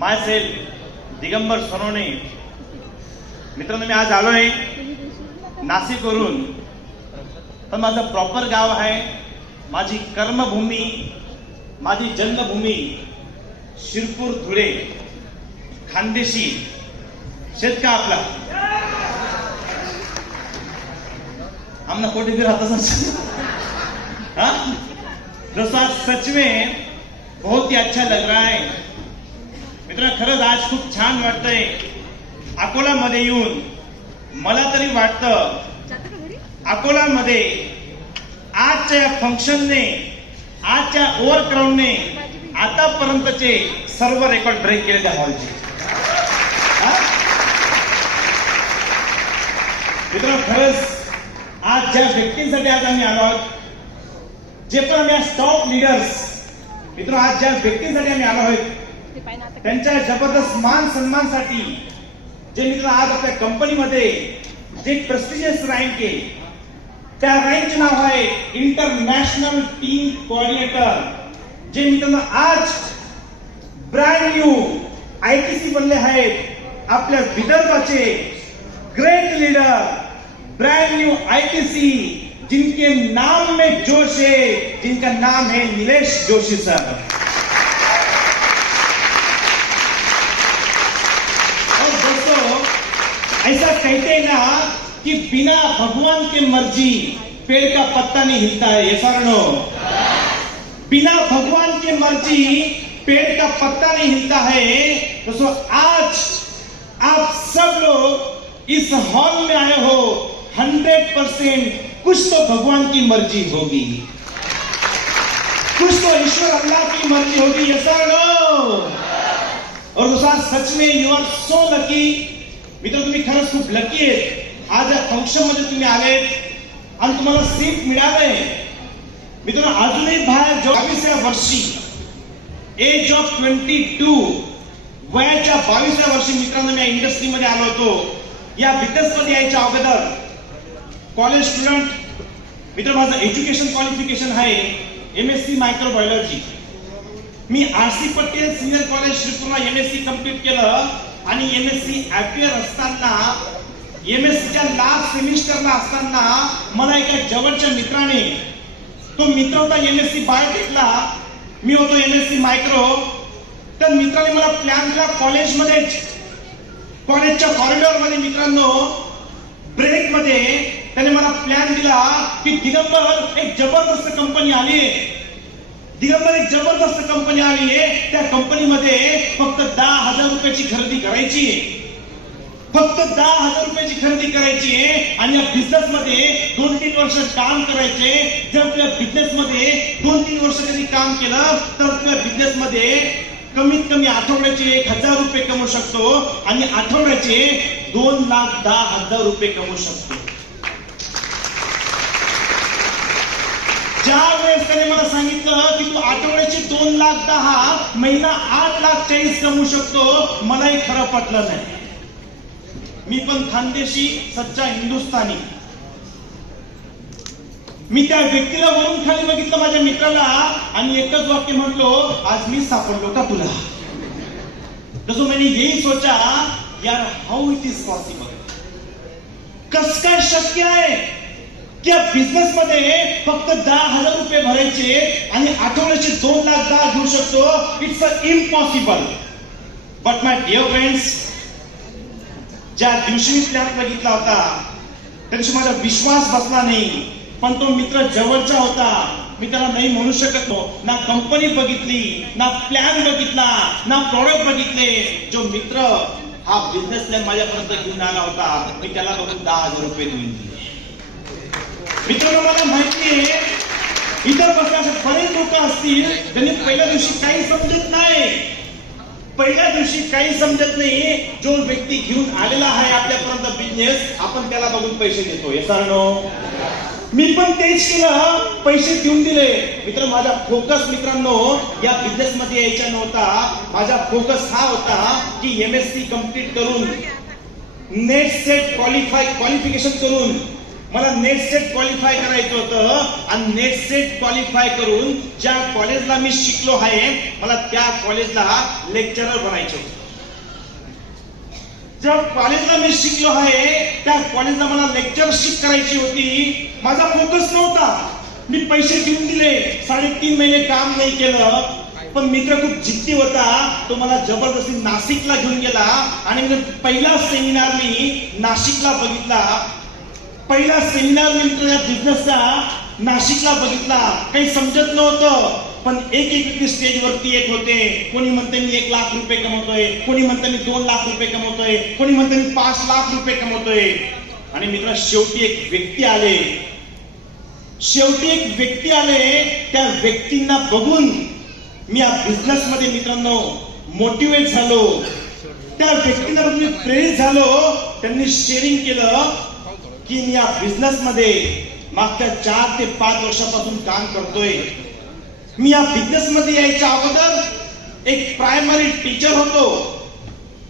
myself Digambar Sonawane. मित्रांनो, मी आज आलोय नाशिकवरून, पण माझं प्रॉपर गाव आहे, माझी कर्मभूमी, माझी जन्मभूमी शिरपूर धुळे खानदेशी. शेत का आपला हमने कोटी भी रहता हाँ? दोस्तों, सच में बहुत ही अच्छा लग रहा है. मित्रांनो, खरंच आज खूप छान वाटतंय अकोलामध्ये येऊन. मला तरी वाटतं अकोलामध्ये आजच्या या फंक्शनने, आजच्या ओव्हरक्राऊडने आतापर्यंतचे सर्व रेकॉर्ड ब्रेक केले त्या हॉलचे. मित्रांनो, खरंच आज ज्या व्यक्तींसाठी आज आम्ही आलो आहोत, जे पण आम्ही आज टॉप लीडर्स, मित्रांनो, आज ज्या व्यक्तींसाठी आम्ही आलो आहोत त्यांच्या जबरदस्त मान सन्मानसाठी, जे मित्रांनो आज आपल्या कंपनीमध्ये जे प्रेस्टिजियस रँक आहे, त्या रँकचे नाव आहे इंटरनॅशनल टीम कोऑर्डिनेटर. जे मित्रांनो आज ब्रँड न्यू आयटीसी बनले आहेत आपल्या विदर्भाचे great leader, brand new ITC, जिनके नाम में जोश है, जिनका नाम है नीलेश जोशी सर. और दोस्तों, ऐसा कहते हैं ना कि बिना भगवान के मर्जी पेड़ का पत्ता नहीं हिलता है. ये नो, बिना भगवान के मर्जी पेड़ का पत्ता नहीं हिलता है. दोस्तों, आज आप सब लोग इस हॉल में आए हो, 100% कुछ तो भगवान की मर्जी होगी, कुछ तो ईश्वर अल्लाह की मर्जी होगी. ऐसा नो. और दोस्तों, सच में यू आर सो लकी. मित्र, तुम्ही खरंच खूप लकी आहे. आज या फंक्शन मध्ये तुम्ही आले आणि तुम्हाला सीट मिळाले. मित्रांनो, अजूनही बाहेर 22व्या वर्षी, एज ऑफ 22, वयाच्या 22व्या वर्षी मित्रांनो मी इंडस्ट्रीमध्ये आलो होतो. या बिझनेस मध्ये यायच्या अगोदर कॉलेज स्टुडंट, मित्र, माझं एज्युकेशन क्वालिफिकेशन आहे एमएससी मायक्रोबायोलॉजी. मी आरसी पटेल सिनियर कॉलेज शिरपूरला एमएससी कंप्लीट केलं आणि एमएससी ऍपियर असताना, एमएससीच्या लास्ट सेमिस्टरला असताना मला एका जवळच्या मित्राने, तो मित्र होता एमएससी बायोटेकला, मी होतो एमएससी मायक्रो. तर मित्राने मला प्लॅन केला कॉलेजच्या कॉरिडॉर मध्ये. मित्रांनो, ब्रेक मध्ये त्याने मला प्लॅन दिला की दिगंबर एक जबरदस्त कंपनी आली आहे, दिगंबर एक जबरदस्त कंपनी आली आहे. त्या कंपनीमध्ये फक्त 10,000 रुपयाची खरेदी करायची आहे, फक्त 10,000 रुपयाची खरेदी करायची आहे आणि या बिझनेस मध्ये 2-3 वर्ष काम करायचे. जर तुझ्या बिझनेस मध्ये 2-3 वर्ष कधी काम केलं तर तुझ्या बिझनेस मध्ये कमीत कमी आठवड्याचे 1,000 रुपये कमवू शकतो आणि आठवड्याचे 2,10,000 रुपये कमवू शकतो. ज्या वेळेस त्याने मला सांगितलं की तू आठवड्याचे 2,10,000, महिना 8,40,000 कमवू शकतो, मलाही खरं पटलं नाही. मी पण खानदेशी, सच्चा हिंदुस्थानी. मी त्या व्यक्तीला वरून खाली बघितलं, माझ्या मित्राला, आणि एकच वाक्य म्हटलो, आज मी सापडलो का तुला. जसं मैंने यही सोचा, यार हाउ इट इज पॉसिबल, कस काय शक्य आहे की या बिझनेस मध्ये फक्त 10,000 रुपये भरायचे आणि आठवड्याचे 2,10,000 घेऊ शकतो. It's a impossible. But my dear friends, ज्या दिवशी मी प्लॅन बघितला होता त्या दिवशी माझा विश्वास बसला नाही. पण तो मित्र जवळचा होता, मी त्याला नाही म्हणू शकत. ना कंपनी बघितली, ना प्लॅन बघितला, ना प्रॉडक्ट बघितले. जो मित्र हा बिझनेस प्लॅन माझ्यापर्यंत घेऊन आला होता, मी त्याला बघून 10,000 रुपये देऊन दिले. मित्रांनो, मला माहिती आहे इतर बसण्याचे बरेच लोक असतील त्यांनी पहिल्या दिवशी काही समजत नाही, पहिल्या दिवशी काही समजत नाही. जो व्यक्ती घेऊन आलेला आहे आपल्यापर्यंत बिझनेस, आपण त्याला बघून पैसे देतो. येसारनो, मी पण तेच केलं, पैसे देऊन दिले. मित्र, माझा फोकस मित्रांनो या बिझनेस मध्ये यायचा नव्हता. माझा फोकस हा होता की एमएससी कंप्लीट करून, नेट सेट क्वालिफिकेशन करून मला नेट सेट क्वालिफाय करायचं होतं आणि नेट सेट क्वालिफाय करून ज्या कॉलेजला मी शिकलो आहे मला त्या कॉलेजला लेक्चरर बनायचं होतं. ज्या कॉलेजला मी शिकलो आहे त्या कॉलेजला मला लेक्चरशिप करायची होती. माझा फोकस नव्हता. मी पैसे घेऊन दिले, 3.5 महिने काम नाही केलं. पण मित्र खूप जिद्दी होता. तो मला जबरदस्ती नाशिकला घेऊन गेला आणि मी पहिला सेमिनार मी नाशिकला बघितला. पहिला सेमिनार मी या बिझनेसचा नाशिकला बघितला. काही समजत नव्हतं. पण एक व्यक्ती स्टेजवरती येत होते. कोणी म्हणते मी 1 लाख रुपये कमवतोय, कोणी म्हणते मी 2 लाख रुपये कमवतोय, कोणी म्हणते मी 5 लाख रुपये कमवतोय. आणि मित्र शेवटी एक व्यक्ती आले. त्या व्यक्तींना बघून मी या बिझनेस मध्ये मित्रांनो मोटिवेट झालो. त्या व्यक्तींना मी प्रेरित झालो. त्यांनी शेअरिंग केलं की मी या बिझनेस मध्ये मागच्या 4 ते 5 वर्षापासून काम करतोय. मी या बिझनेस मध्ये यायच्या अगोदर एक प्रायमरी टीचर होतो.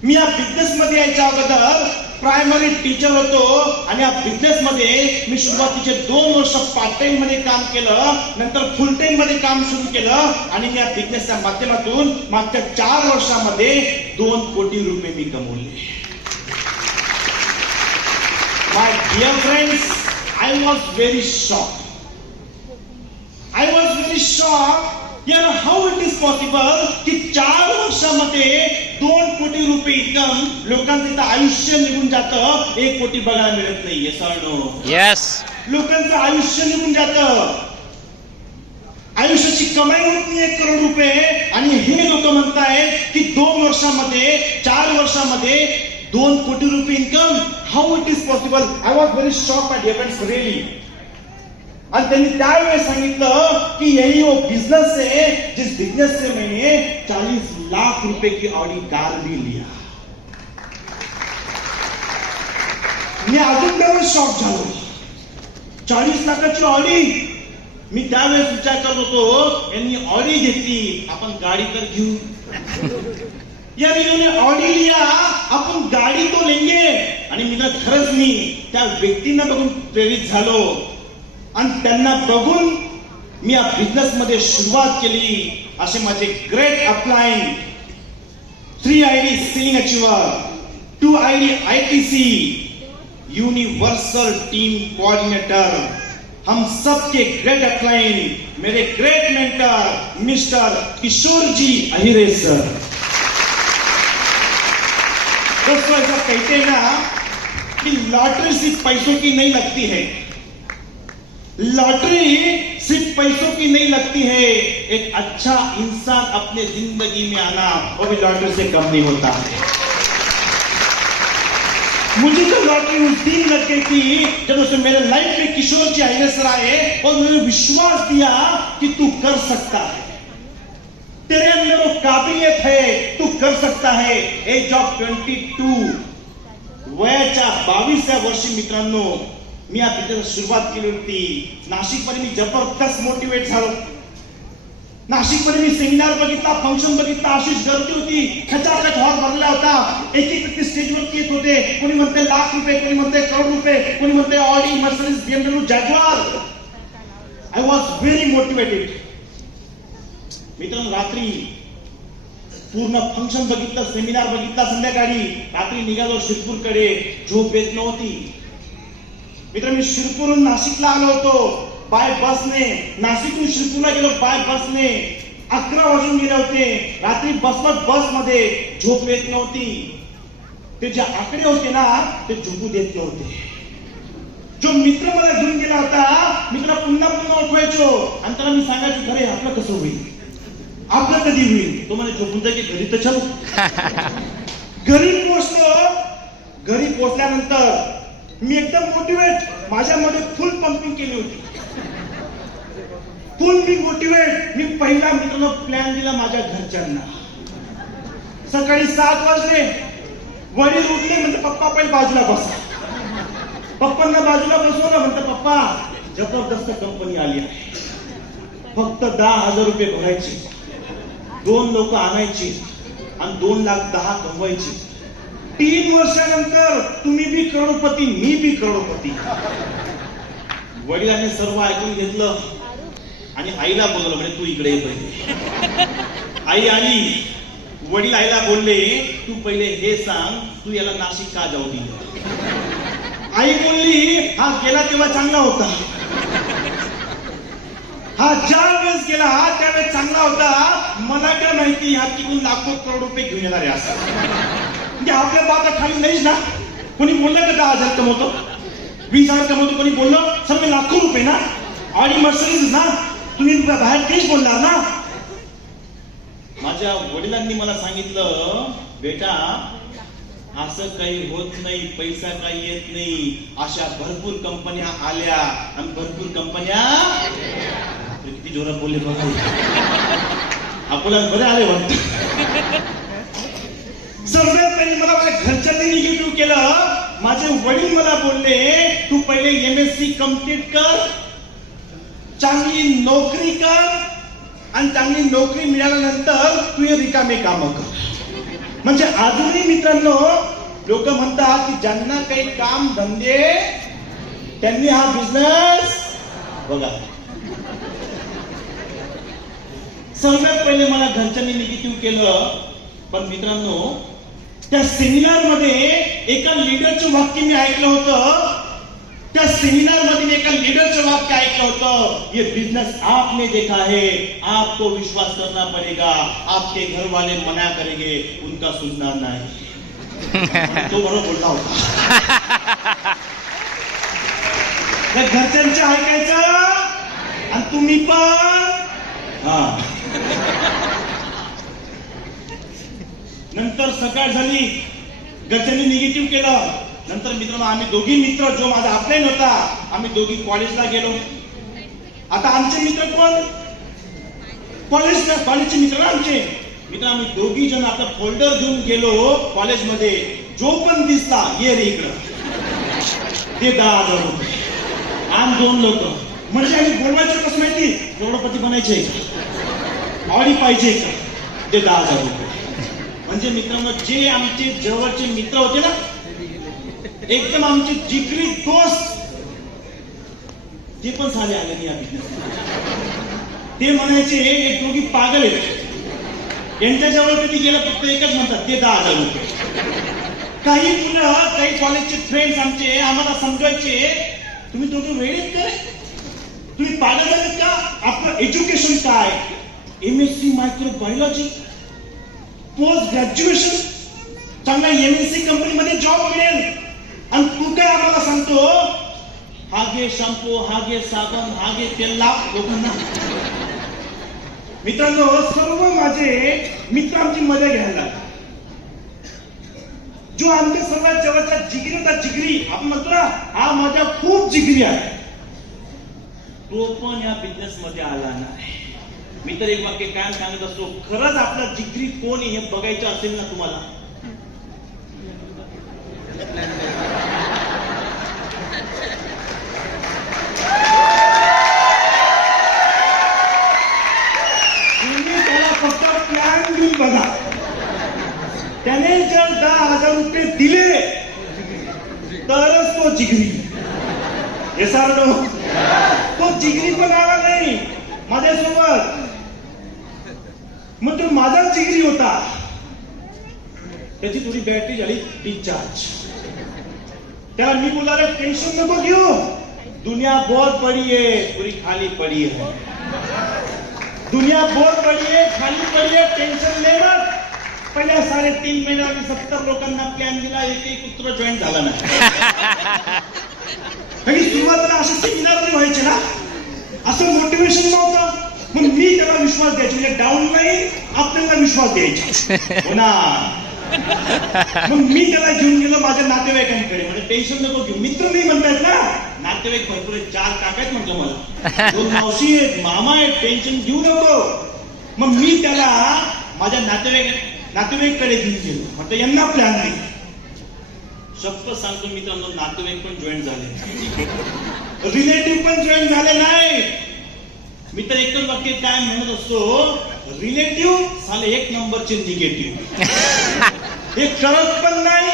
मी या बिझनेस मध्ये यायच्या अगोदर प्रायमरी टीचर होतो आणि या बिझनेस मध्ये मी सुरुवातीचे 2 वर्ष पार्ट टाइम मध्ये काम केलं. नंतर फुल टाइम मध्ये काम सुरू केलं आणि मी या बिझनेसच्या माध्यमातून मागच्या 4 वर्षामध्ये 2 कोटी रुपये मी कमवले. My dear friends, I was very shocked. यार how it is possible की 4 वर्षामध्ये 2 कोटी रुपये इन्कम. लोकांचं इथं आयुष्य निघून जातं, 1 कोटी बघायला मिळत नाहीये. Yes. लोकांचं आयुष्य निघून जातं, आयुष्याची कमाई होत नाही 1 करोड रुपये. आणि हे लोक म्हणतायत की 2 वर्षामध्ये 4 वर्षामध्ये 2 कोटी रुपये income. How it is possible? I was very shock my dear friends, really. आणि त्यांनी त्यावेळेस सांगितलं की यही वो बिजनेस है जिस बिजनेस से मैंने 40 लाख रुपए की ऑडी कार भी लिया. मी अजून त्यावेळेस शॉक झालो. 40 लाखाची ऑडी. मी त्यावेळेस विचार करत होतो यांनी ऑडी घेतली, आपण गाडी तर घेऊ. यार इन्होंने ऑडी लिया, आपण गाडी तो लेंगे. आणि मी खरंच मी त्या व्यक्तींना बघून प्रेरित झालो आणि त्यांना बघून मी या बिझनेस मध्ये सुरुवात केली. असे माझे great upline 3 ID selling achiever, 2 ID ITC, universal team coordinator. हम सबके ग्रेट अपलाइन मेरे great mentor mister Kishor ji Ahire sir. दोस्तों ऐसा कहते हैं ना कि लॉटरी सिर्फ पैसों की नहीं लगती है. लॉटरी सिर्फ पैसों की नहीं लगती है. एक अच्छा इंसान अपने जिंदगी में आना वो भी लॉटरी से कम नहीं होता है. मुझे तो लॉटरी उस दिन लग गई थी जब उसने मेरे लाइफ में किशोर जी अहिरे सर आए और मुझे विश्वास दिया कि तू कर सकता है, तेरे अंदर वो काबिलियत है, तू कर सकता है. एज ऑफ 22 वयाच्या 22व्या वर्षी मित्रांनो मी या बिझनेस सुरुवात केली होती. नाशिकमध्ये मी जबरदस्त मोटिवेट झालो. नाशिकमध्ये मी सेमिनार बघितला, फंक्शन बघितला, अशीच गर्दी होती. खचाखच हॉल भरला होता. एक व्यक्ती स्टेजवरती येत होते. कोणी म्हणते लाख रुपये, कोणी म्हणते करोड रुपये, कोणी म्हणते Audi, Mercedes, BMW, Jaguar. I was very motivated. मित्रांनो रात्री पूर्ण फंक्शन बघितलं, सेमिनार बघितला. संध्याकाळी रात्री निघालो शिरपूरकडे. झोप येत नव्हती. मित्र मी शिरपूरहून नाशिकला आलो होतो बाय बसने. नाशिकहून शिरपूरला गेलो बाय बसने. 11 वाजून गेले होते. रात्री बस मध्ये झोप येत नव्हती. ते जे आकडे होते ना ते झोपू देत नव्हते. जो मित्र मला घेऊन गेला होता मी त्याला पुन्हा ओळखायचो आणि त्याला मी सांगायचो घरे आपलं कसं होईल, आपलं कधी होईल. तो मला झोपून जाय की घरी तर चल. घरी पोहोचलो. घरी पोहोचल्यानंतर मी एकदम मोटिवेट, माझ्यामध्ये फुल पंपिंग केली होती. फुल मी मोटिवेट. मी पहिला मित्रांनो प्लॅन दिला माझ्या घरच्यांना. सकाळी 7 वाजले. वडील उठले, म्हणते पप्पा पहिले बाजूला बसा. पप्पांना बाजूला बसवलं. म्हणते पप्पा जबरदस्त कंपनी आली आहे, फक्त 10,000 रुपये भरायचे, 2 लोक आणायची आणि 2,10,000 कमवायची. 3 वर्षानंतर तुम्ही बी करोडपती, मी बी करोडपती. वडिलांनी सर्व ऐकून घेतलं आणि आईला बोलवलं, म्हणजे तू इकडे ये पहिले. आई आली. वडील आईला बोलले, तू पहिले हे सांग, तू याला नाशिक का जाऊ दिलं? आई बोलली, हा गेला तेव्हा चांगला होता, हा ज्या वेळेस गेला त्यावेळेस चांगला होता, मला काय माहिती हा तिकडून लाखो करोड रुपये घेऊन येणार आहे असं. म्हणजे आपल्या बाबा खाली नाहीच ना. कोणी बोललं का 10,000 कमवतो, 20,000 कमवतो, कोणी बोललं सर मी लाखो रुपये ना, ऑडी मर्सडीज ना, तुम्ही बाहेर तेच बोलणार ना. माझ्या वडिलांनी मला सांगितलं, बेटा असं काही होत नाही, पैसा काही येत नाही. अशा भरपूर कंपन्या आल्या आणि भरपूर कंपन्या, किती जोरात बोलले बघा, आपल्याला बरे आले वाटत. सर्वात पहिले मला माझ्या घरच्यांनी निगेटिव्ह केलं. माझे वडील मला बोलले, तू पहिले MSc कंप्लीट कर, चांगली नोकरी कर, आणि चांगली नोकरी मिळाल्यानंतर तू हे रिकामे काम कर. म्हणजे अजूनही मित्रांनो लोक म्हणतात की ज्यांना काही काम धंदे त्यांनी हा बिझनेस बघा. सर्वात पहिले मला घरच्यांनी निगेटिव्ह केलं, पण मित्रांनो त्या सेमिनार मध्ये एका लीडरचं वाक्य मी ऐकलं होतं. त्या सेमिनार मध्ये मी एका लीडरचं वाक्य ऐकलं होतं, ये बिजनेस आपने देखा है, आपको विश्वास करना पड़ेगा, आपके घर वाले मना करेंगे, उनका सुनना नहीं. तो बरोबर बोलला होता. घरच्यांचं ऐकायचं आणि तुम्ही पण. हा नंतर सकाळ झाली, घरच्यांनी निगेटिव्ह केलं. नंतर मित्रांनो आम्ही दोघी मित्र, जो माझा अपलाईन होता, आम्ही दोघी कॉलेजला गेलो. आता आमचे मित्र कोण, कॉलेजचे मित्र ना आमचे मित्र. आम्ही दोघी जण आता फोल्डर घेऊन गेलो कॉलेजमध्ये. जो पण दिसला, ये रे इकडं, ते 10,000 रुपये. आम 2 लोक. म्हणजे आम्ही बोलवायचं कसं माहिती, करोडपती बनायचे, ऑडी पाहिजे का, ते 10,000 रुपये. म्हणजे मित्रांनो जे आमचे जवळचे मित्र होते ना, एकदम आमचे जिगरी दोस्त, ते पण साले आले नाही या बिझनेस. ते म्हणायचे एक दोघी पागल आहेत, यांच्याजवळ कधी गेलं फक्त एकच म्हणतात, ते 10,000 रुपये. काही मुलं, काही कॉलेजचे फ्रेंड्स आमचे आम्हाला समजायचे, तुम्ही दोघं वेळेत काय, तुम्ही पागल झालेत का, आपलं एज्युकेशन काय, MSc मायक्रोबायोलॉजी, पोस्ट ग्रॅज्युएशन, चांगल्या MNC कंपनीमध्ये जॉब मिळेल, आणि तू काय आम्हाला सांगतो हा घे शॅम्पू, हा घे साबण, हा घे तेल लाव लोकांना. मित्रांनो सर्व माझे मित्र आमची मजा घ्यायला लागले. जो आमच्या सर्वात जवळचा जिगरी होता, जिगरी आपण म्हणतो ना, हा माझा खूप जिगरी आहे, तो पण या बिझनेस मध्ये आला नाही. मी तर एक वाक्य काय सांगत असतो, खरंच आपला जिगरी कोण हे बघायचं असेल ना तुम्हाला, तुम्ही त्याला फक्त प्लॅन घेऊन बघा. त्याने जर 10,000 रुपये दिले तरच तो जिगरी. हे सारडो तो जिगरी पण आला नाही माझ्यासोबत, मग तो माझा जिगरी होता. त्याची थोडी बॅटरी झाली डिस्चार्ज. त्याला मी बोला, टेन्शन नको घेऊ, दुनिया बहुत बड़ी है, पूरी खाली पड़ी है. दुनिया बहुत बड़ी है, खाली पड़ी है, टेन्शन ले मत. पहिल्या 3.5 महिन्यात 70 लोकांना प्लॅन दिला, एक कुत्र जॉईन झाला नाही. काही सुरुवातीला असे सेमिनार व्हायचे ना, असं मोटिवेशन नव्हतं. मग मी त्याला विश्वास द्यायचा, म्हणजे डाऊन नाही, आपल्याला विश्वास द्यायचा हो ना. मग मी त्याला घेऊन गेलो माझ्या नातेवाईकांकडे, म्हणजे टेन्शन नको घेऊ. मित्र नाही म्हणतायत ना, नातेवाईक भरपूर आहेत, 4 काका आहेत म्हटलं मला, 2 मावशी आहेत, मामा आहेत, टेन्शन घेऊ नको. मग मी त्याला माझ्या नातेवाईकडे घेऊन गेलो, म्हटलं यांना प्लॅन नाही. शब्द सांगतो मित्रांनो, नातेवाईक पण जॉईन झाले, रिलेटिव्ह पण जॉईन झाले नाही. मी तर एकच वाक्य काय म्हणत असतो, रिलेटिव्ह साले 1 नंबरचे निगेटिव्ह. हे करत पण नाही.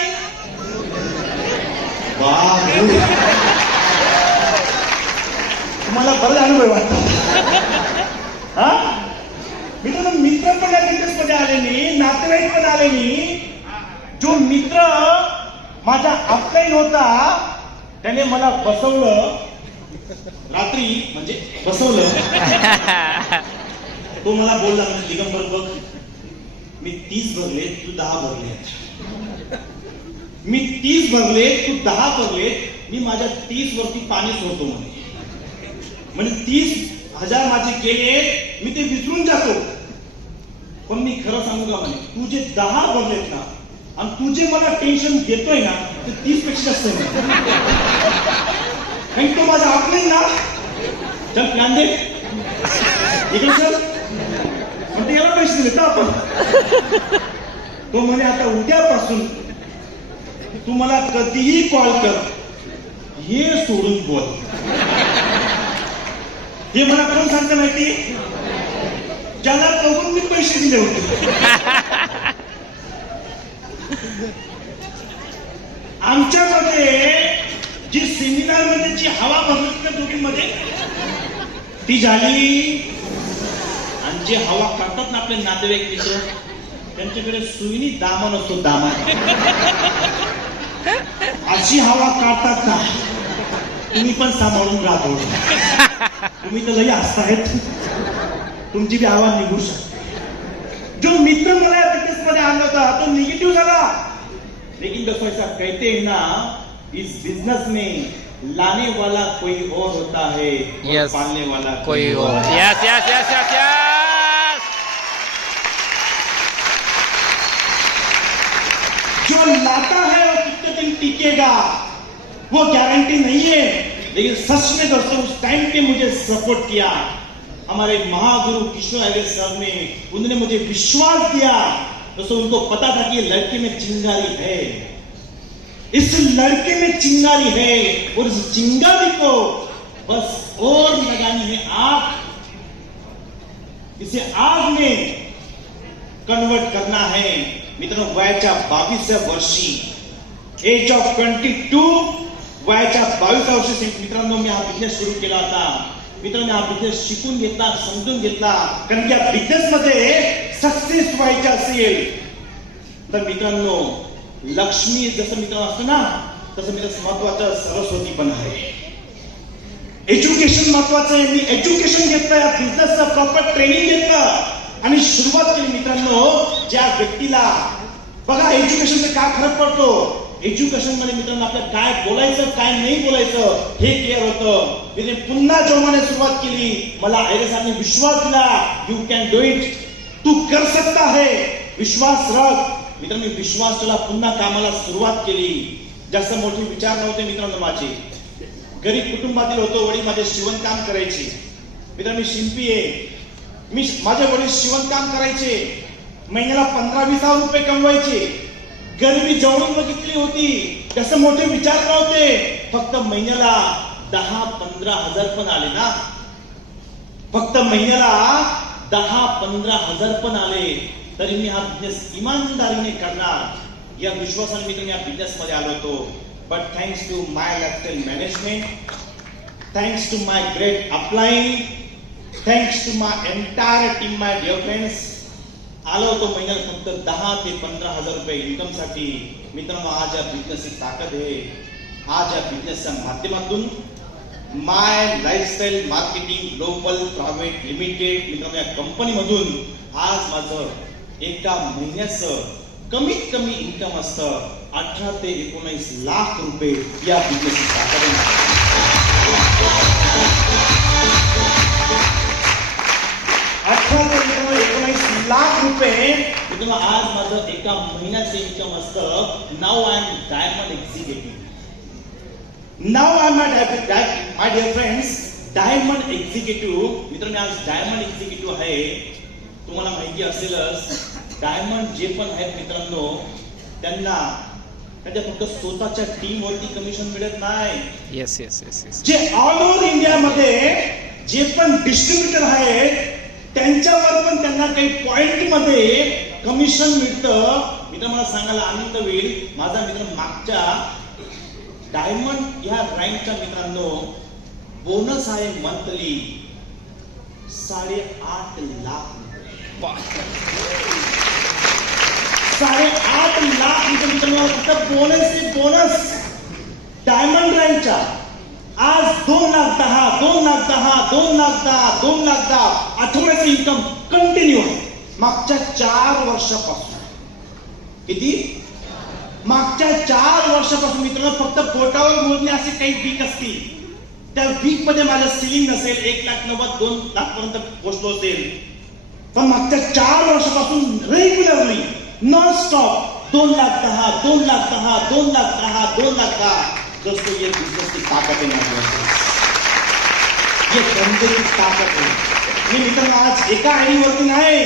तुम्हाला बरं अनुभव वाटतो. हा मित्रांनो, मित्र पण या बिझनेस मध्ये आले नाही, नातेवाईक पण आले नाही. जो मित्र माझा अपलाईन होता त्याने मला बसवलं रात्री, म्हणजे बसवलं. तो मला बोलला, दिगंबर बघ, मी 30 भरले, तू 10 भरले. मी 30 भरले, तू 10 भरले. मी माझ्या 30 वरती पाणी सोडतो म्हणजे 30,000 माझे गेले, मी ते विसरून जातो. पण मी खरं सांगू का म्हणे, तू जे 10 भरलेत ना, आणि तू जे मला टेन्शन देतोय ना, ते 30 पेक्षा जास्त आहे. कारण तो माझा आपले ना, चल प्लॅन दे इकडे चल म्हणते, याला पैसे देतो आपण. तो म्हणे आता उद्यापासून तू मला कधीही कॉल कर, हे सोडून बोल. हे मला कोण सांगतं माहिती? ज्याला बघून मी पैसे दिले होते. आमच्यामध्ये जी सेमिनार मध्ये जी हवा भरली त्या दोघींमध्ये ती झाली. आणि जे हवा काढतात ना आपले नातेवाईक मित्र, त्यांच्याकडे सुईनी दामन असतो, दामन. अशी हवा काढतात ना, तुम्ही पण सांभाळून राहतो. तुम्ही तर लई हसतायत, तुमची बी हवा निघू शकते. जो मित्र मला या बिझनेस मध्ये आणला होता तो निगेटिव्ह झाला. लेकिन दोस्तों ऐसा कहते हैं ना, इस बिजनेस में लाने वाला कोई और होता है, yes. पालने वाला कोई और. Yes yes yes yes yes. जो लाता है वो कितने दिन टिकेगा वो गारंटी नहीं है. लेकिन सच में दोस्तों उस टाइम पे मुझे सपोर्ट किया हमारे महागुरु किशोर आयरे सर ने. उन्होंने मुझे विश्वास दिया. दोस्तों उनको पता था कि ये लड़के में चिंगारी है, इस लड़के में चिंगारी है, और इस चिंगारी को बस और लगानी है आग. इसे आग में कन्वर्ट करना है. मित्रों, वयाच्या 22व्या वर्षी, एज ऑफ 22, वयाच्या 22व्या वर्षी मित्रांनो मी हा बिझनेस सुरू केला होता. मित्रांनो, हा बिझनेस शिकून घेतला, समजून घेतला. कारण की या बिझनेस मध्ये सक्सेस व्हायचे असेल तर मित्रांनो, लक्ष्मी जसं मित्रांनो असतं ना, तसं मित्रांनो महत्वाचं सरस्वती पण आहे. एज्युकेशन महत्वाचं आहे. मी एज्युकेशन घेतलं, या बिझनेसचं प्रॉपर ट्रेनिंग घेतलं आणि सुरुवात केली. मित्रांनो, ज्या व्यक्तीला बघा एज्युकेशनचा काय फरक पडतो. एज्युकेशन मध्ये मित्रांनो आपल्याला काय बोलायचं काय नाही बोलायचं हे क्लिअर होतं. मी पुन्हा जोमाने सुरुवात केली. मला आयरे साहेबांनी विश्वास दिला, यू कॅन डू इट, तू कर सकता है, विश्वास रख. मित्रांनो, मी विश्वास तुला पुन्हा कामाला सुरुवात केली. जास्त मोठे विचार नव्हते मित्रांनो माझे. गरीब कुटुंबातील होतो. वडील माझे शिवणकाम करायचे. मित्रांनो, मी शिंपी आहे. माझे वडील शिवणकाम करायचे. महिन्याला 15-20 रुपये कमवायचे. गरिबी जवळून बघितली होती. जास्त मोठे विचार नव्हते. फक्त महिन्याला 10-15 हजार पण आले ना, फक्त महिन्याला 10-15 पण आले तरी मी हा बिझनेस इमानदारीने करणार या विश्वासाने मी या बिझनेस मध्ये आलो होतो. But thanks to my lifestyle management, thanks to my great upline, thanks to my entire team, my dear friends, आलो होतो महिन्याला फक्त 10 ते 15 हजार रुपये इन्कम साठी. मित्रांनो, आज या बिझनेसची ताकद आहे. आज या बिझनेसच्या माध्यमातून my lifestyle marketing global private limited मित्रांनो या कंपनी मधून आज माझं एका महिन्याचं कमीत कमी इन्कम असतं 18 ते 19 लाख रुपये. या बिझनेसची ताकद आहे. 18 ते 19 लाख रुपये मित्रांनो आज माझं एका महिन्याचं इन्कम असतं. नाव आय एम डायमंड एक्झिक्युटिव्ह. नाव I am my dear friends diamond executive. मित्रांनो, आज डायमंड एक्झिक्युटिव्ह आहे. तुम्हाला माहिती असेलच, डायमंड जे पण आहेत मित्रांनो त्यांना त्यांच्या फक्त स्वतःच्या टीम वरती कमिशन मिळत नाही. Yes yes yes yes. जे ऑल ओव्हर इंडियामध्ये जे पण डिस्ट्रीब्युटर आहेत त्यांच्यावर पण त्यांना काही पॉइंट मध्ये कमिशन मिळतं. मित्र, मला सांगायला आनंद होईल, माझा मित्र मागच्या डायमंड या रँकच्या मित्रांनो बोनस आहे मंथली 8.5 लाख. 8.5 लाख मित्रांनो फक्त बोनस आहे बोनस. डायमंड रँकच्या आज 2,10,000 2,10,000 2,10,000 2,10,000 आठवड्याचं इन्कम कंटिन्यू आहे मागच्या 4 वर्षापासून. किती? मागच्या 4 वर्षापासून मित्रांनो फक्त बोटावर मोजणे असे काही वीक असतील. त्या वीक मध्ये माझं सिलिंग नसेल 1,90,000 2,00,000 पर्यंत पोहोचलो असेल. पण मागच्या 4 वर्षापासून रेग्युलरली नॉन स्टॉप 2,10,000 2,10,000 2,10,000 2,10,000. दोस्तों ये बिजनेस की ताकत है माझ्या, ये धंदे की ताकत है. मी मित्रांनो आज एका आयडी वरती नाही,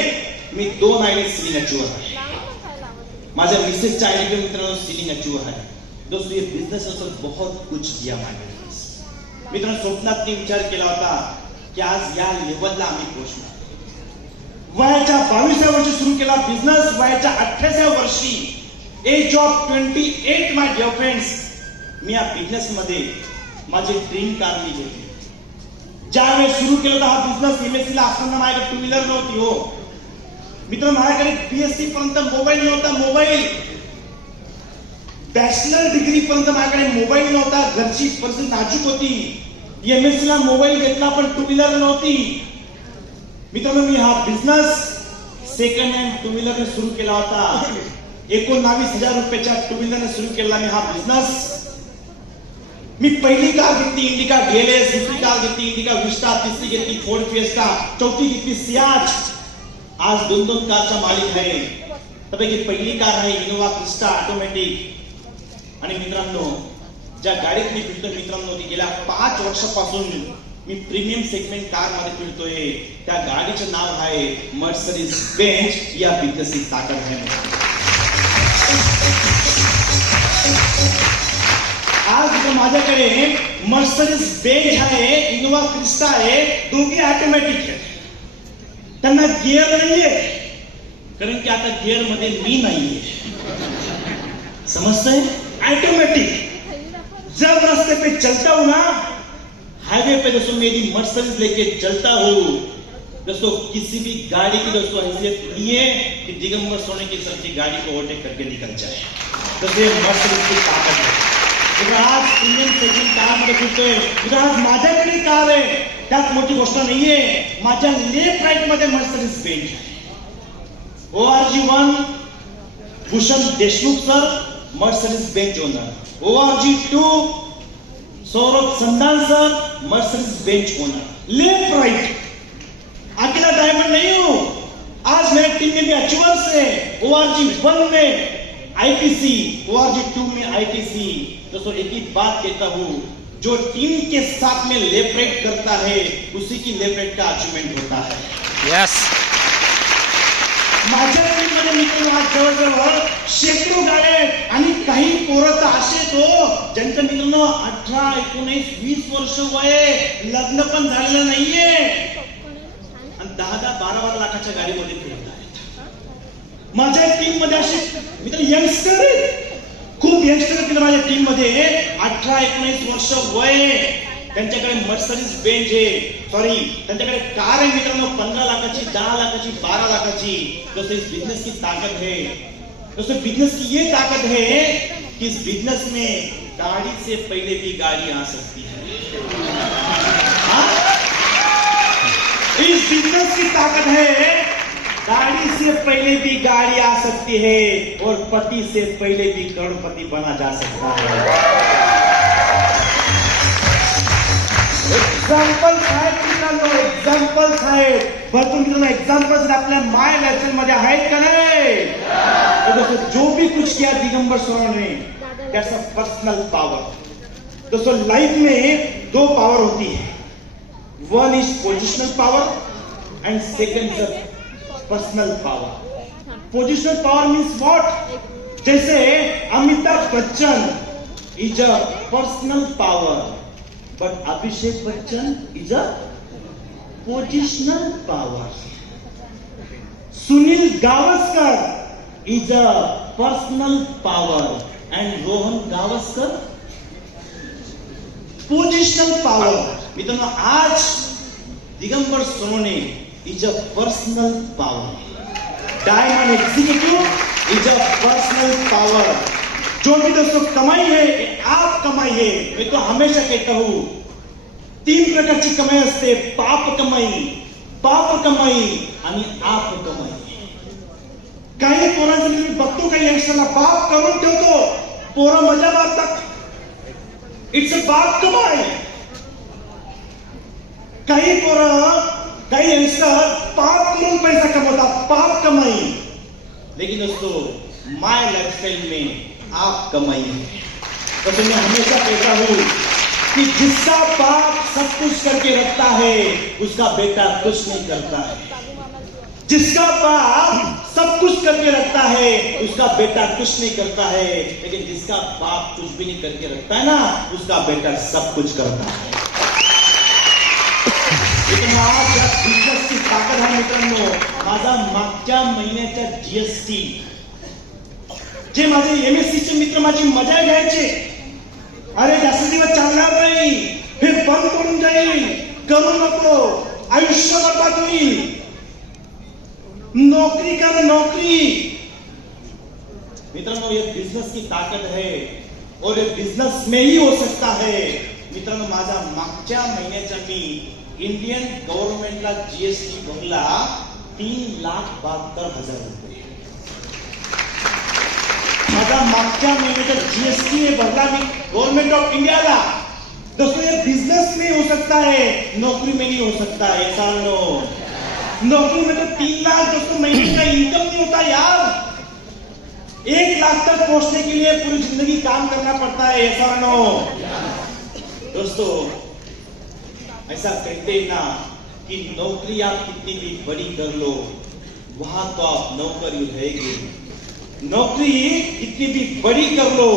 मी 2 आयडी सिलिंग अचीवर आहे. माझ्या मिसेसच्या आयडी पे मित्रांनो सिलिंग अचीवर आहे. दोस्तों ये बिजनेस असं बहुत कुछ दिया माझ्या मित्रांनो. स्वप्नात मी विचार केला होता की आज या लेवलला आम्ही पोहोचणार. वयाच्या 22व्या वर्षी सुरू केला बिझनेस. वयाच्या 28व्या वर्षी age of 28 my dear friends मी या बिझनेस मध्ये माझी ड्रीम कार मी घेतली. ज्यावेळेस सुरू केला होता हा बिझनेस एमएससी ला असताना माझ्याकडे 2 व्हीलर नव्हती. हो मित्रांनो माझ्याकडे बीएससी पर्यंत मोबाईल नव्हता. मोबाईल बॅचलर डिग्री पर्यंत माझ्याकडे मोबाईल नव्हता. घरची परिस्थिती नाजूक होती. एमएससी ला मोबाईल घेतला पण 2 व्हीलर नव्हती. मित्रांनो मी हा बिझनेस सेकंड हँड 2 व्हीलर सुरू केला होता. 19,000 रुपयाच्या 2 व्हीलर सुरू केला मी हा बिझनेस. मी पहिली कार घेतली इंडिका डीएलएस, दुसरी कार घेतली इंडिका विस्टा, तिसरी घेतली फोर्ड फिएस्टा, चौथी घेतली सियाज. आज 2 कारचा मालिक आहे. त्यापैकी पहिली कार आहे इनोवा क्रिस्टा ऑटोमॅटिक. आणि मित्रांनो ज्या गाडीत मी फिरतोय मित्रांनो ती गेल्या 5 वर्षापासून मी प्रीमियम सेगमेंट कार मध्ये फिरतोय. त्या गाडीचं नाव आहे मर्सिडीज बेंज. या बिझनेसची ताकद आहे. आज माझ्याकडे मर्सिडीज बेंज आहे, इनोवा क्रिस्टा आहे, दोघी ऑटोमॅटिक आहेत. त्यांना गिअर नाहीये कारण की आता गिअर मध्ये मी नाहीये. समजतंय? ऑटोमॅटिक. जब रास्ते पे चलता हूं ना, हाईवे पे दोस्तों मेरी मर्सिडीज लेके चलता हूं दोस्तों, किसी भी गाड़ी की दोस्तों हैसियत नहीं है कि दिगंबर सोने की सर की गाड़ी को ओवरटेक करके निकल जाए. तो ये मर्सिडीज की ताकत है. आज प्रीमियम सेगमेंट कार मध्ये फिरतोय. आज माझ्याकडे कार आहे त्यात मोठी गोष्ट नाहीये. माझ्या लेफ्ट राईट मध्ये मर्सिडीज बेंज आहे. ORG1 Bhushan Deshmukh sir Mercedes बेंज ओनर. ORG2 सौरभ संधान सर मर्सिडीज बेंज ओनर. Left right. अकेला डायमंड नहीं हूं. आज मेरे टीम में भी अचीवर्स है. ORG1 में ITC, ORG2 में ITC. दोस्तों एक ही बात कहता हूं, जो टीम के साथ में लेफ्ट राइट करता है उसी की लेफ्ट राइट का अचीवमेंट होता है. यस. माझ्या टीममध्ये मित्रांनो आज जवळजवळ शेकडो गाड्या आहेत. आणि काही पोरं तर असे तो ज्यांचं मित्रांनो 18, 19, 20 वर्ष वय, लग्न पण झालेलं नाहीये आणि 10, 12 लाखाच्या गाडीमध्ये फिरत आहेत. माझ्या टीम मध्ये असे मित्र यंगस्टर आहेत. खूप यंगस्टर आहेत माझ्या टीम मध्ये. 18, 19 वर्ष वय. त्यांच्याकडे मर्सिडीज बेंज आहे. सॉरी त्यांच्याकडे कार आहे मित्रांनो 15 लाखाची, 10 लाखाची, 12 लाखाची. दोस्तों इस बिजनेस की ताकत है. दोस्तों बिजनेस की ये ताकत है कि इस बिजनेस में गाड़ी से पहले भी गाड़ी आ सकती है. इस बिजनेस की ताकत है गाड़ी से पहले भी गाड़ी आ सकती है और पति से पहले भी करोड़पति बना जा सकता है. एक्झाम्पल्स आहेत मित्रांनो, एक्झाम्पल्स आहेत. भरपूर मित्रांनो एक्झाम्पल्स आपल्या माय लाइफ मध्ये आहेत का नाही? दोस्तों जो भी कुछ किया दिगंबर सोना ने दैट्स अ पर्सनल पावर. दोस्तों लाइफ में 2 पावर होती है. One is positional power and second is personal power. Positional power means what? जैसे Amitabh Bachchan is a personal power but Abhishek Bachchan is a positional power. Sunil Gavaskar is a personal power and Rohan Gavaskar positional power. मित्रांनो, आज Digambar Sonawane is a personal power. Diamond executive is a personal power. जो भी दोस्तों कमाई है ये आप कमाई है. मैं तो हमेशा कहता हूं 3 प्रकारची कमाई असते. पाप कमाई आणि आप कमाई. काही पोरांचं मी बघतो, काही यंगस्टरला बाप करून ठेवतो, पोरं मजा मारतात. इट्स अ बाप कमाई. काही यंगस्टर पाप करून पैसा कमातात, पाप कमाई. लेकिन दोस्तों माय लाइफस्टाइल में आप कमाई है. तो मैं हमेशा कहता हूं कि जिसका बाप सब कुछ करके रखता है उसका बेटा कुछ नहीं करता है. जिसका बाप सब कुछ करके रखता है उसका बेटा कुछ नहीं करता है. लेकिन जिसका बाप कुछ भी नहीं करके रखता है ना, उसका बेटा सब कुछ करता है. लेकिन आज या बिझनेसची ताकद आहे मित्रांनो. माझा मागच्या महिन्याचा जीएसटी, जे माझे एमएससीचे मित्र माझी मजा घ्यायचे, अरे जास्त दिवस चालणार नाही, हे बंद करून जाईल, करू नको, आयुष्य बर्बाद होईल, नौकरी कर नौकरी. मित्रांनो, ये बिजनेस की ताकद है और ये बिजनेस में ही हो सकता है. मित्रांनो, माझा मागच्या महिन्याचा मी इंडियन गव्हर्नमेंटला जीएसटी भरला 3,72,000 रुपये. माझा मागच्या महिन्याचा जीएसटी में भरला मी गवर्नमेंट ऑफ इंडियाला. दोस्तों, ये बिजनेस में हो सकता है, नौकरी में नहीं हो सकता है. ऐसा नो, नौकरी में तो 3 लाख दोस्तों महीने का इनकम नहीं होता यार. 1 लाख तक पहुंचने के लिए पूरी जिंदगी काम करना पड़ता है. ऐसा नो दोस्तों, ऐसा कहते हैं ना कि नौकरी आप कितनी भी बड़ी कर लो, वहां तो आप नौकर ही रहेंगे. नौकरी कितनी भी बड़ी कर लो,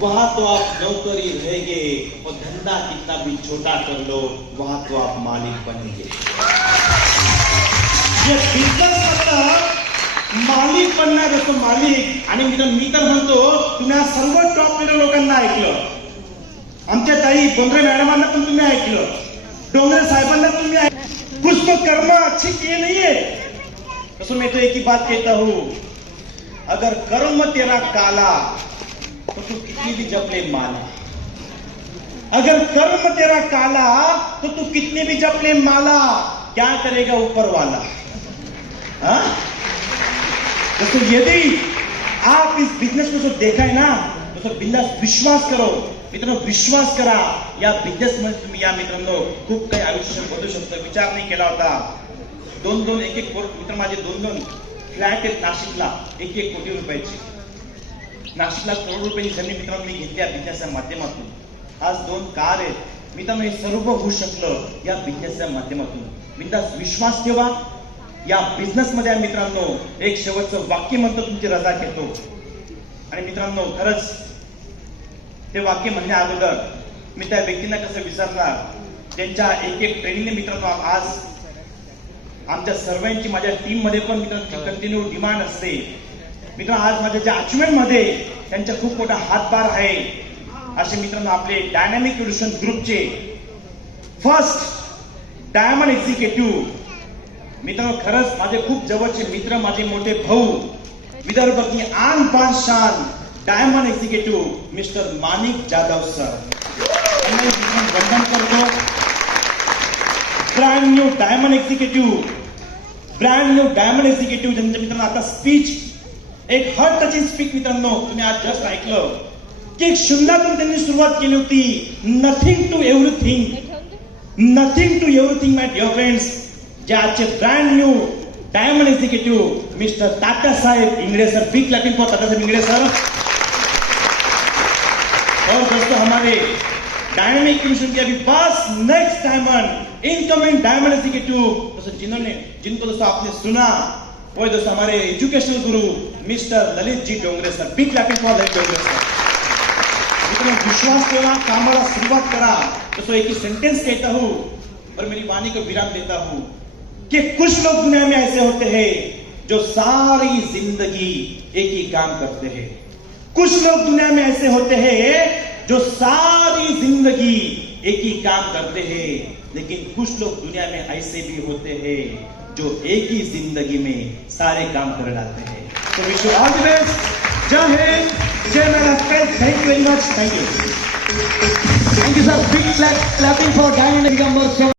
वहां तो आप नौकर ही रहेंगे. और धंधा कितना भी छोटा कर लो, वहां तो आप मालिक बनेंगे. ये बिजनेस मतलब मालिक बनणार दोस्तों, मालिक. आणि मी तर म्हणतो, तुम्ही आज सर्व टॉप लेवल लोकांना ऐकलं, आमच्या ताई बोंद्रे मॅडमांना पण तुम्ही ऐकलं, डोंगरे साहेबांना तुम्ही ऐकलं. कुछ तो कर्म अच्छे किए नहीं है. दोस्तों, मैं तो एक ही बात कहता हूं, अगर कर्म तेरा काला तो तू कितनी भी जप ले माला. अगर कर्म तेरा काला तो तू कितनी भी जप ले माला, क्या करेगा ऊपर वाला. हाँ? दोस्तों, यदि आप इस बिजनेस में जो देखा है ना, दोस्तों बिंदास विश्वास करो. मित्रांनो, विश्वास करा. या बिझनेस मध्ये तुम्ही या मित्रांनो खूप काही आयुष्य बदलू शकतो. विचार नाही केला होता. 2-2 1-1 मित्र माझे 2-2 फ्लॅट आहेत नाशिकला, 1-1 कोटी रुपयाचे. नाशिकला करोड रुपयाची जमीन मित्रांनो मी घेतल्या बिझनेसच्या माध्यमातून. आज 2 कार आहेत. मित्रांनो, हे सर्व होऊ शकलं या बिझनेसच्या माध्यमातून. बिंदास विश्वास ठेवा या बिझनेस मध्ये. मित्रांनो, एक शेवटचं वाक्य म्हणतो, तुमची रजा घेतो. आणि मित्रांनो, खरंच ते वाक्य म्हणण्या अगोदर मी त्या व्यक्तींना कसं विसरणार, त्यांच्या एक ट्रेनिंगने मित्रांनो आज आमच्या सर्वांची माझ्या टीम मध्ये पण मित्रांनो कंटिन्यू डिमांड असते. मित्रांनो, आज माझ्या ज्या अचिव्हमेंट मध्ये त्यांचा खूप मोठा हातभार आहे. असे मित्रांनो आपले डायनामिक सोल्युशन ग्रुपचे फर्स्ट डायमंड एक्झिक्युटिव्ह मित्रांनो, खरंच माझे खूप जवळचे मित्र, माझे मोठे भाऊ, विदर्भ की आन बान शान डायमंड एक्झिक्युटिव्ह मिस्टर माणिक जाधव सर. वंदन करतो. ब्रँड न्यू डायमंड एक्झिक्युटिव्ह ज्यांच्या मित्रांनो आता स्पीच एक हार्ट टचिंग स्पीच मित्रांनो तुम्ही आज जस्ट ऐकलं की एक शून्यातून त्यांनी सुरुवात केली होती. Nothing to everything my dear friends. जे आजचे brand new diamond executive mister Tatyasaheb Ingale sir. Big clapping for Tatyasaheb Ingale sir. और दोस्तों, हमारे डायनामिक मिशन के अभी बस next diamond incoming diamond executive दोस्तों जिनको दोस्तों आपने सुना, वो दोस्तों हमारे एजुकेशनल गुरु mister Lalit ji Dongre sir. Big clapping for Lalit Dongre sir. इतना विश्वास ठेवा, कामाला सुरुवात करा. दोस्तों, एक ही सेंटेंस कहता हूं और मेरी वाणी को विराम देता हूं कि कुछ लोग दुनिया में ऐसे होते हैं जो सारी जिंदगी एक ही काम करते हैं. कुछ लोग दुनिया में ऐसे होते हैं जो सारी जिंदगी एक ही काम करते हैं, लेकिन कुछ लोग दुनिया में ऐसे भी होते हैं जो एक ही जिंदगी में सारे काम कर डालते हैं। तो wish you all the best. जय हिंद, जय Maharashtra. Thank you very much. Thank you. Thank you, sir. Big clapping for Dynamic Number 7.